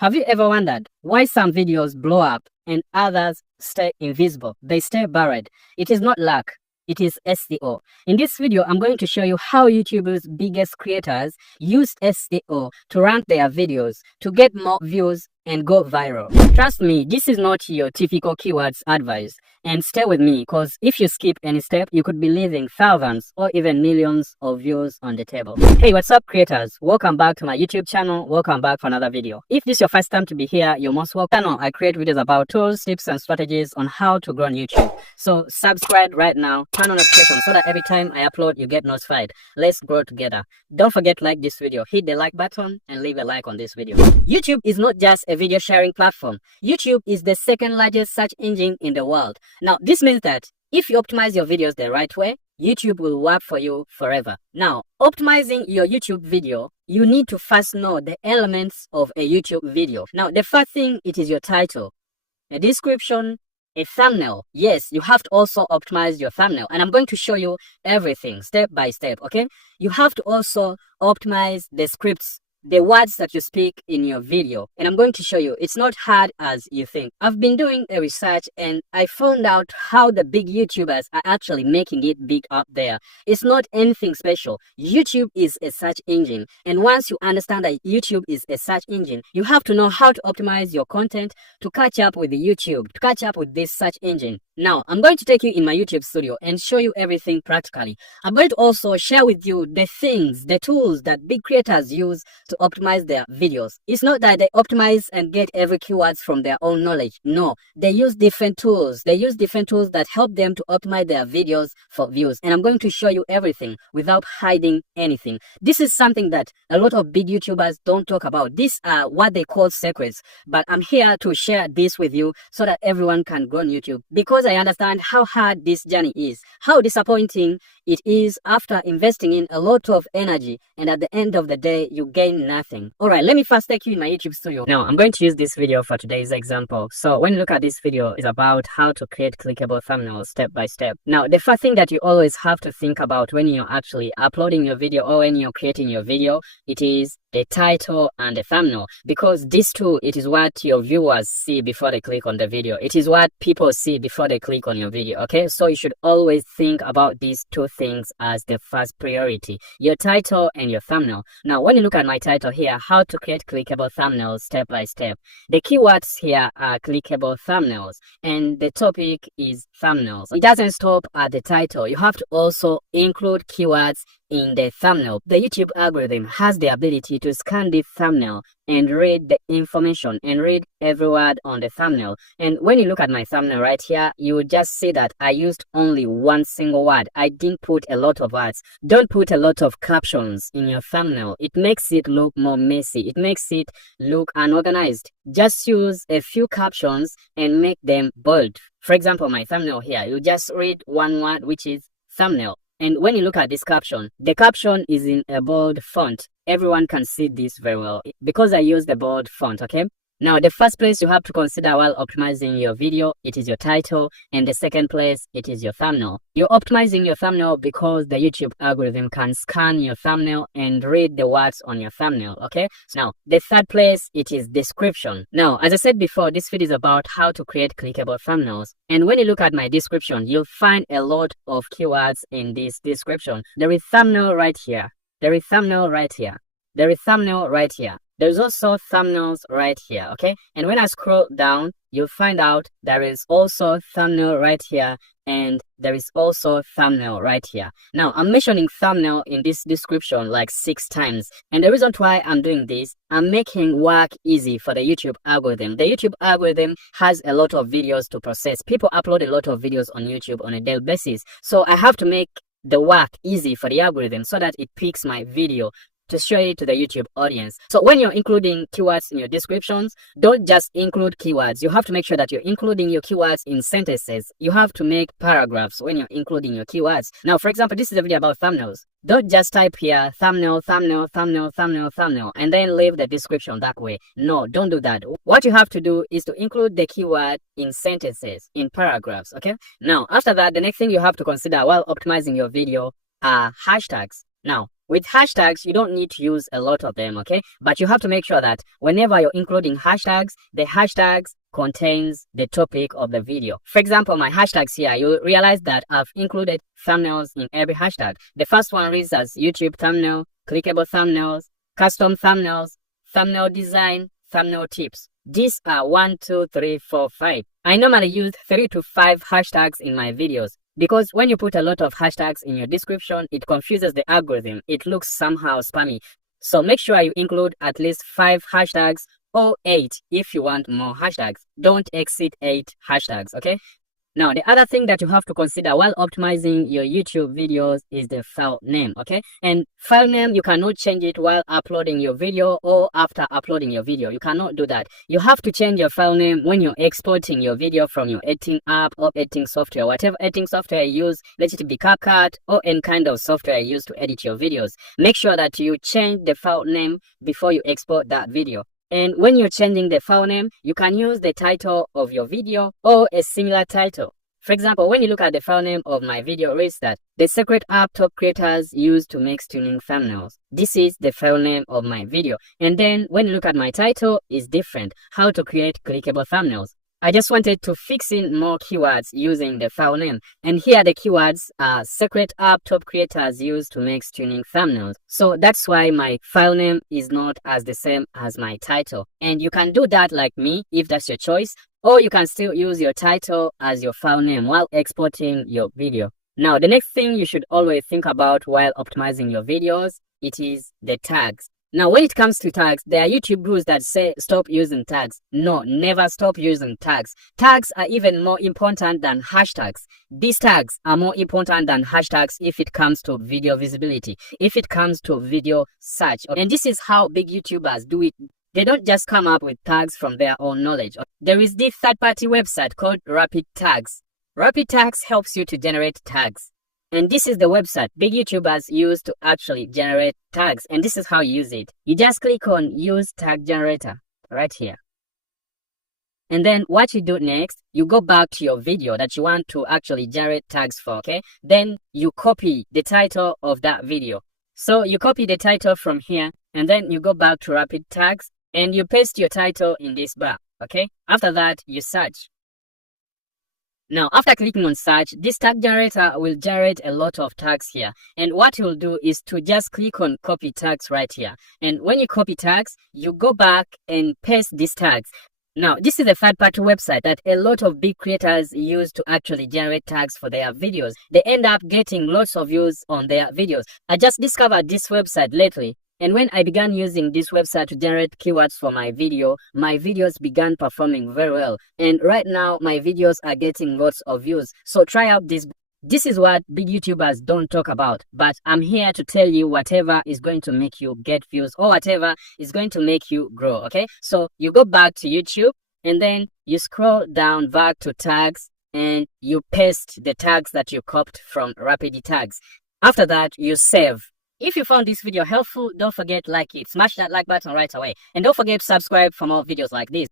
Have you ever wondered why some videos blow up and others stay invisible? They stay buried. It is not luck. It is SEO. In this video, I'm going to show you how YouTube's biggest creators use SEO to rank their videos to get more views and go viral. Trust me, this is not your typical keywords advice. And stay with me, because if you skip any step, you could be leaving thousands or even millions of views on the table. Hey, what's up, creators? Welcome back to my YouTube channel. Welcome back for another video. If this is your first time to be here, you're most welcome. I create videos about tools, tips, and strategies on how to grow on YouTube. So subscribe right now, turn on notifications so that every time I upload, you get notified. Let's grow together. Don't forget to like this video, hit the like button, and leave a like on this video. YouTube is not just a video sharing platform. YouTube is the second largest search engine in the world. Now, this means that if you optimize your videos the right way, YouTube will work for you forever. Now, optimizing your YouTube video, you need to first know the elements of a YouTube video. Now, the first thing, it is your title, a description, a thumbnail. Yes, you have to also optimize your thumbnail, and I'm going to show you everything step by step, okay? You have to also optimize the scripts, the words that you speak in your video, and I'm going to show you. It's not hard as you think. I've been doing a research and I found out how the big YouTubers are actually making it big up there. It's not anything special. YouTube is a search engine, and once you understand that YouTube is a search engine, you have to know how to optimize your content to catch up with the YouTube, to catch up with this search engine. Now, I'm going to take you in my YouTube studio and show you everything practically. I'm going to also share with you the things, the tools that big creators use to optimize their videos. It's not that they optimize and get every keywords from their own knowledge. No, they use different tools. They use different tools that help them to optimize their videos for views. And I'm going to show you everything without hiding anything. This is something that a lot of big YouTubers don't talk about. These are what they call secrets. But I'm here to share this with you so that everyone can grow on YouTube, because I understand how hard this journey is, how disappointing it is after investing in a lot of energy, and at the end of the day, you gain nothing. All right, let me first take you in my YouTube studio. Now, I'm going to use this video for today's example. So when you look at this video, it's about how to create clickable thumbnails step by step. Now, the first thing that you always have to think about when you're actually uploading your video or when you're creating your video, it is the title and the thumbnail, because these two, it is what your viewers see before they click on the video. It is what people see before they click on your video, okay? So you should always think about these two things as the first priority, your title and your thumbnail. Now, when you look at my title here, how to create clickable thumbnails step by step, the keywords here are clickable thumbnails, and the topic is thumbnails. It doesn't stop at the title. You have to also include keywords in the thumbnail. The YouTube algorithm has the ability to scan the thumbnail and read the information and read every word on the thumbnail. And when you look at my thumbnail right here, you will just see that I used only one single word. I didn't put a lot of words. Don't put a lot of captions in your thumbnail. It makes it look more messy. It makes it look unorganized. Just use a few captions and make them bold. For example, my thumbnail here, you just read one word, which is thumbnail. And when you look at this caption, the caption is in a bold font. Everyone can see this very well because I use the bold font, okay? Now, the first place you have to consider while optimizing your video, it is your title, and the second place, it is your thumbnail. You're optimizing your thumbnail because the YouTube algorithm can scan your thumbnail and read the words on your thumbnail, okay? So now, the third place, it is description. Now, as I said before, this video is about how to create clickable thumbnails. And when you look at my description, you'll find a lot of keywords in this description. There is thumbnail right here. There is thumbnail right here. There is thumbnail right here. There's also thumbnails right here, okay? And when I scroll down, you'll find out there is also thumbnail right here, and there is also thumbnail right here. Now, I'm mentioning thumbnail in this description like 6 times. And the reason why I'm doing this, I'm making work easy for the YouTube algorithm. The YouTube algorithm has a lot of videos to process. People upload a lot of videos on YouTube on a daily basis. So I have to make the work easy for the algorithm so that it picks my video to show it to the YouTube audience. So when you're including keywords in your descriptions, don't just include keywords. You have to make sure that you're including your keywords in sentences. You have to make paragraphs when you're including your keywords. Now, for example, this is a video about thumbnails. Don't just type here thumbnail, thumbnail, thumbnail, thumbnail, thumbnail, and then leave the description that way. No, don't do that. What you have to do is to include the keyword in sentences, in paragraphs, okay? Now, after that, the next thing you have to consider while optimizing your video are hashtags. Now, With hashtags, you don't need to use a lot of them, okay? But you have to make sure that whenever you're including hashtags, the hashtags contains the topic of the video. For example, my hashtags here, you realize that I've included thumbnails in every hashtag. The first one reads as YouTube thumbnail, clickable thumbnails, custom thumbnails, thumbnail design, thumbnail tips. These are 1, 2, 3, 4, 5. I normally use 3 to 5 hashtags in my videos, because when you put a lot of hashtags in your description, it confuses the algorithm. It looks somehow spammy. So make sure you include at least 5 hashtags or 8 if you want more hashtags. Don't exceed 8 hashtags, okay? Now, the other thing that you have to consider while optimizing your YouTube videos is the file name, okay? And file name, you cannot change it while uploading your video or after uploading your video. You cannot do that. You have to change your file name when you're exporting your video from your editing app or editing software. Whatever editing software you use, let it be CapCut or any kind of software you use to edit your videos. Make sure that you change the file name before you export that video. And when you're changing the file name, you can use the title of your video or a similar title. For example, when you look at the file name of my video, it reads that the secret app top creators use to make stunning thumbnails. This is the file name of my video. And then when you look at my title, it's different. How to create clickable thumbnails. I just wanted to fix in more keywords using the file name. And here the keywords are secret app top creators use to make stunning thumbnails. So that's why my file name is not as the same as my title. And you can do that like me if that's your choice. Or you can still use your title as your file name while exporting your video. Now, the next thing you should always think about while optimizing your videos, it is the tags. Now, when it comes to tags, there are YouTube rules that say stop using tags. No, never stop using tags. Tags are even more important than hashtags. These tags are more important than hashtags if it comes to video visibility, if it comes to video search. And this is how big YouTubers do it. They don't just come up with tags from their own knowledge. There is this third-party website called Rapid Tags. Rapid Tags helps you to generate tags. And this is the website big YouTubers use to actually generate tags. And this is how you use it. You just click on Use Tag Generator right here. And then what you do next, you go back to your video that you want to actually generate tags for, okay? Then you copy the title of that video. So you copy the title from here, and then you go back to Rapid Tags, and you paste your title in this bar, okay? After that, you search. Now, after clicking on search, this tag generator will generate a lot of tags here. And what you'll do is to just click on copy tags right here. And when you copy tags, you go back and paste these tags. Now, this is a third-party website that a lot of big creators use to actually generate tags for their videos. They end up getting lots of views on their videos. I just discovered this website lately. And when I began using this website to generate keywords for my videos began performing very well. And right now, my videos are getting lots of views. So try out this. This is what big YouTubers don't talk about. But I'm here to tell you whatever is going to make you get views or whatever is going to make you grow, okay? So you go back to YouTube and then you scroll down back to tags and you paste the tags that you copied from Rapid Tags. After that, you save. If you found this video helpful, don't forget to like it. Smash that like button right away. And don't forget to subscribe for more videos like this.